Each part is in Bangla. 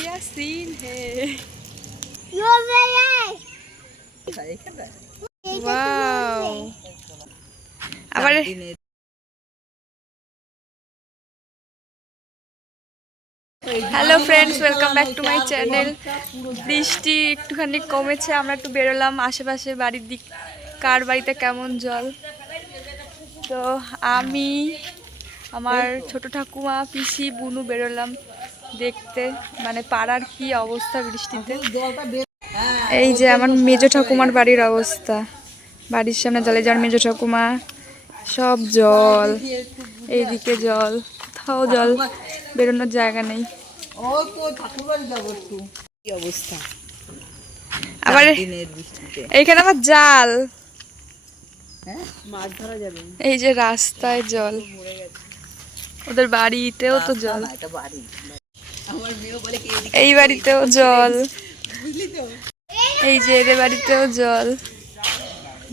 क्या सीन है। वाओ আবার hello friends, welcome back to my channel. বৃষ্টি একটুখানি কমেছে, আমরা একটু বেরোলাম আশেপাশে বাড়ির দিক, কার বাড়িতে কেমন জল। তো আমি, আমার ছোট ঠাকুমা, পিসি, বুনু বেরোলাম দেখতে, মানে পাড়ার কি অবস্থা বৃষ্টিতে। এই যে আমার মেজো ঠাকুমার বাড়ির অবস্থা, বাড়ির সামনে জলে যাওয়ার মেজো ঠাকুমা, সব জল, এইদিকে জল, কোথাও জল, বেরোনোর জায়গা নেই। আবার এইখানে আবার জাল, মাছ ধরা যাবে। এই যে রাস্তায় জল, ওদের বাড়িতেও তো জল, এই বাড়িতেও জল, এই যে এদের বাড়িতেও জল,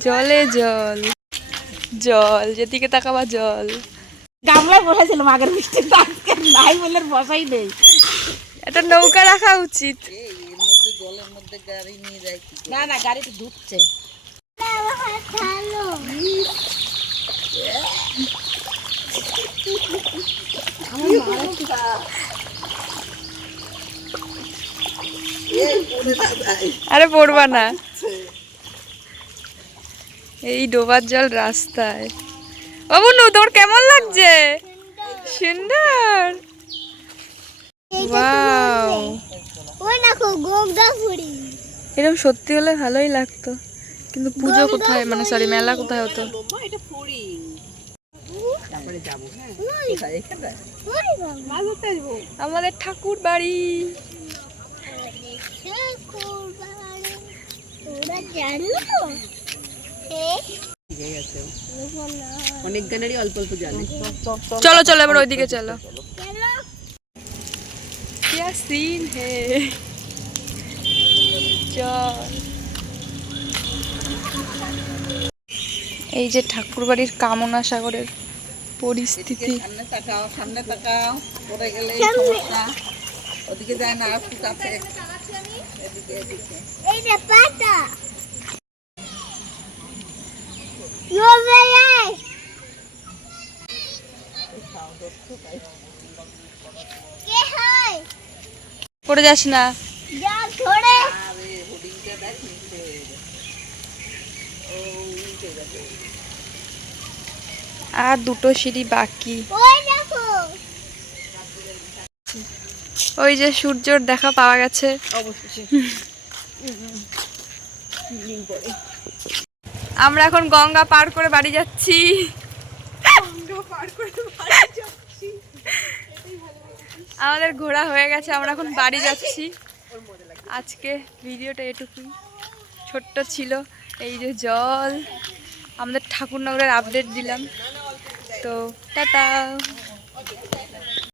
জলে জল, জল, যেদিকে তাকাবা জল। গামলায় বসাইছিলাম আগের বৃষ্টি, নাই বলে বসাই নেই। একটা নৌকা রাখা উচিত। না না, গাড়িতে ঢুকছে। আরে পড়বা না, এই ডোবার জল রাস্তায়। বাবু নু, তোর কেমন লাগছে? সুন্দর। ওয়াও, এরকম সত্যি হলে ভালোই লাগতো, কিন্তু পুজো কোথায়, মানে সরি মেলা কোথায় হতো। আমাদের ঠাকুর বাড়ি। অনেক গানেরই অল্প অল্প জানে। চলো চলো এবার ওইদিকে চলো। क्या सीन है, চল। এই যে ঠাকুর বাড়ির কামনা সাগরের পরিস্থিতি। সামনে তাকাও, সামনে তাকাও, পড়ে গেলে সমস্যা। ওদিকে যায় না, একটু কাছে, এদিকে এদিকে। এই যে পাতা পড়ে যাস না। আর দুটো সিঁড়ি বাকি। ওই যে সূর্যর দেখা পাওয়া গেছে আমরা এখন গঙ্গা পার করে বাড়ি যাচ্ছি। আমাদের ঘোরা হয়ে গেছে, আমরা এখন বাড়ি যাচ্ছি। আজকে ভিডিওটা এটুকুই, ছোট্ট ছিল। এই যে জল, আমাদের ঠাকুরনগরের আপডেট দিলাম। তো টাটা।